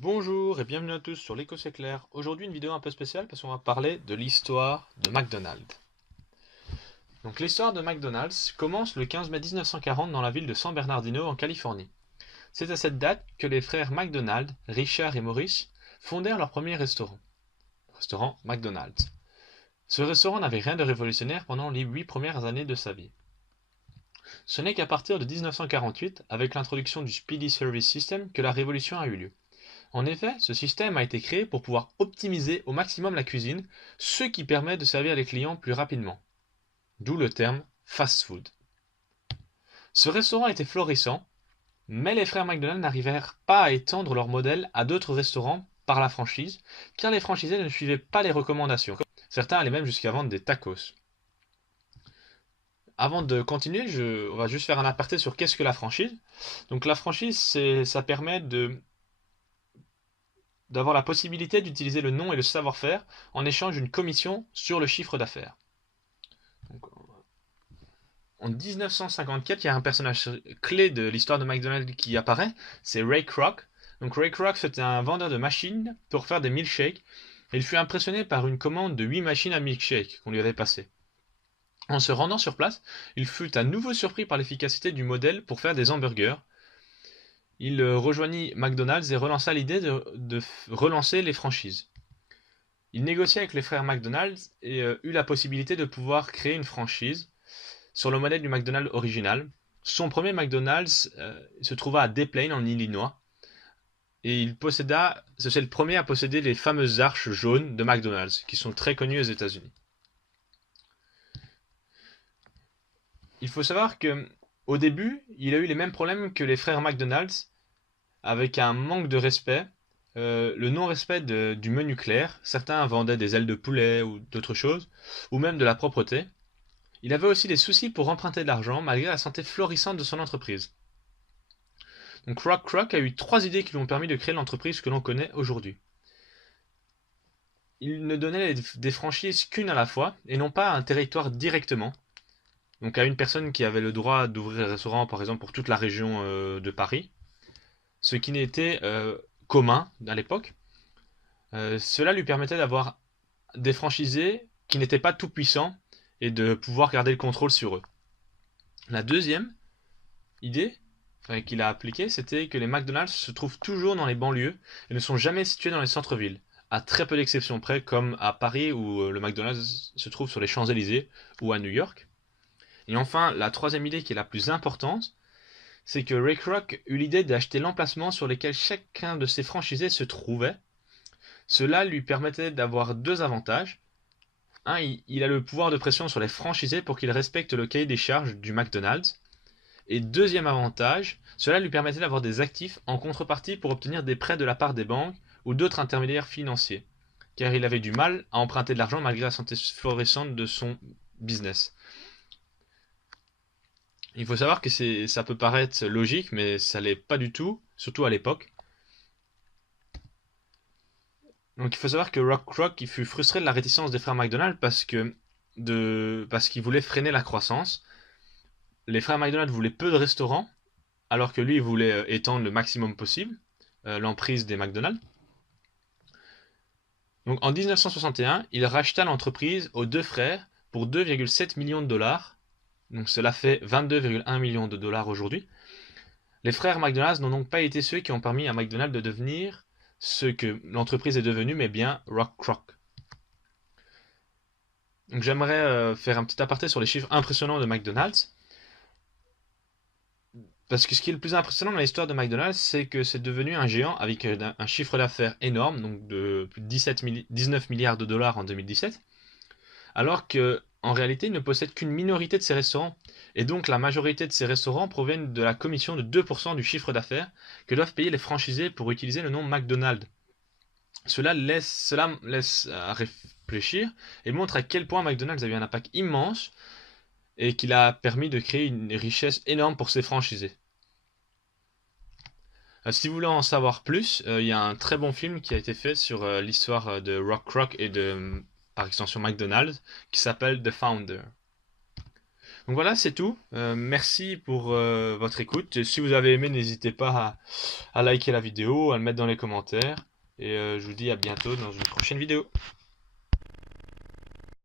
Bonjour et bienvenue à tous sur l'Éco c'est clair. Aujourd'hui une vidéo un peu spéciale parce qu'on va parler de l'histoire de McDonald's. Donc l'histoire de McDonald's commence le 15 mai 1940 dans la ville de San Bernardino en Californie. C'est à cette date que les frères McDonald, Richard et Maurice, fondèrent leur premier restaurant, le restaurant McDonald's. Ce restaurant n'avait rien de révolutionnaire pendant les 8 premières années de sa vie. Ce n'est qu'à partir de 1948, avec l'introduction du Speedy Service System, que la révolution a eu lieu. En effet, ce système a été créé pour pouvoir optimiser au maximum la cuisine, ce qui permet de servir les clients plus rapidement. D'où le terme fast food. Ce restaurant était florissant, mais les frères McDonald n'arrivèrent pas à étendre leur modèle à d'autres restaurants par la franchise, car les franchisés ne suivaient pas les recommandations. Certains allaient même jusqu'à vendre des tacos. Avant de continuer, on va juste faire un aparté sur qu'est-ce que la franchise. Donc la franchise, ça permet d'avoir la possibilité d'utiliser le nom et le savoir-faire en échange d'une commission sur le chiffre d'affaires. En 1954, il y a un personnage clé de l'histoire de McDonald's qui apparaît, c'est Ray Kroc. Donc Ray Kroc, c'était un vendeur de machines pour faire des milkshakes, et il fut impressionné par une commande de 8 machines à milkshake qu'on lui avait passée. En se rendant sur place, il fut à nouveau surpris par l'efficacité du modèle pour faire des hamburgers. Il rejoignit McDonald's et relança l'idée de relancer les franchises. Il négocia avec les frères McDonald's et eut la possibilité de pouvoir créer une franchise sur le modèle du McDonald's original. Son premier McDonald's se trouva à Des Plaines en Illinois et c'est le premier à posséder les fameuses arches jaunes de McDonald's qui sont très connues aux États-Unis. Il faut savoir que au début, il a eu les mêmes problèmes que les frères McDonald's avec un manque de respect, le non-respect du menu clair. Certains vendaient des ailes de poulet ou d'autres choses, ou même de la propreté. Il avait aussi des soucis pour emprunter de l'argent malgré la santé florissante de son entreprise. Donc Rock Kroc a eu 3 idées qui lui ont permis de créer l'entreprise que l'on connaît aujourd'hui. Il ne donnait des franchises qu'une à la fois et non pas un territoire directement. Donc à une personne qui avait le droit d'ouvrir un restaurant par exemple pour toute la région de Paris, ce qui n'était commun à l'époque. Cela lui permettait d'avoir des franchisés qui n'étaient pas tout puissants et de pouvoir garder le contrôle sur eux. La deuxième idée qu'il a appliquée, c'était que les McDonald's se trouvent toujours dans les banlieues et ne sont jamais situés dans les centres-villes, à très peu d'exceptions près, comme à Paris où le McDonald's se trouve sur les Champs-Élysées ou à New York. Et enfin, la troisième idée qui est la plus importante, c'est que Ray Kroc eut l'idée d'acheter l'emplacement sur lequel chacun de ses franchisés se trouvait. Cela lui permettait d'avoir 2 avantages. Un, il a le pouvoir de pression sur les franchisés pour qu'ils respectent le cahier des charges du McDonald's. Et deuxième avantage, cela lui permettait d'avoir des actifs en contrepartie pour obtenir des prêts de la part des banques ou d'autres intermédiaires financiers, car il avait du mal à emprunter de l'argent malgré la santé florissante de son business. Il faut savoir que ça peut paraître logique, mais ça l'est pas du tout, surtout à l'époque. Donc il faut savoir que Rock Kroc il fut frustré de la réticence des frères McDonald parce qu'ils voulaient freiner la croissance. Les frères McDonald voulaient peu de restaurants, alors que lui il voulait étendre le maximum possible l'emprise des McDonald's. Donc en 1961, il racheta l'entreprise aux 2 frères pour 2,7 millions de dollars. Donc cela fait 22,1 millions de dollars aujourd'hui. Les frères McDonald n'ont donc pas été ceux qui ont permis à McDonald's de devenir ce que l'entreprise est devenue, mais bien Rock Kroc. Donc j'aimerais faire un petit aparté sur les chiffres impressionnants de McDonald's. Parce que ce qui est le plus impressionnant dans l'histoire de McDonald's, c'est que c'est devenu un géant avec un chiffre d'affaires énorme, donc de plus de 19 milliards de dollars en 2017, alors que en réalité, il ne possède qu'une minorité de ses restaurants, et donc la majorité de ces restaurants proviennent de la commission de 2% du chiffre d'affaires que doivent payer les franchisés pour utiliser le nom McDonald's. Cela laisse à réfléchir et montre à quel point McDonald's a eu un impact immense et qu'il a permis de créer une richesse énorme pour ses franchisés. Si vous voulez en savoir plus, il y a un très bon film qui a été fait sur l'histoire de Rock Kroc et par extension McDonald's qui s'appelle The Founder. Donc voilà, c'est tout. Merci pour votre écoute. Si vous avez aimé, n'hésitez pas à liker la vidéo, à le mettre dans les commentaires. Et je vous dis à bientôt dans une prochaine vidéo.